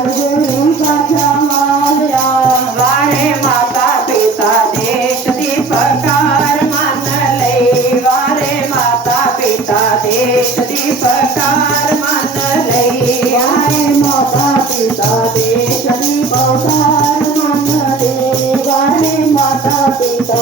मयाे माता पिता दे प्रकार माती मारे माता पिता दे प्रकार माते माता पिता दे दीपकार माता पिता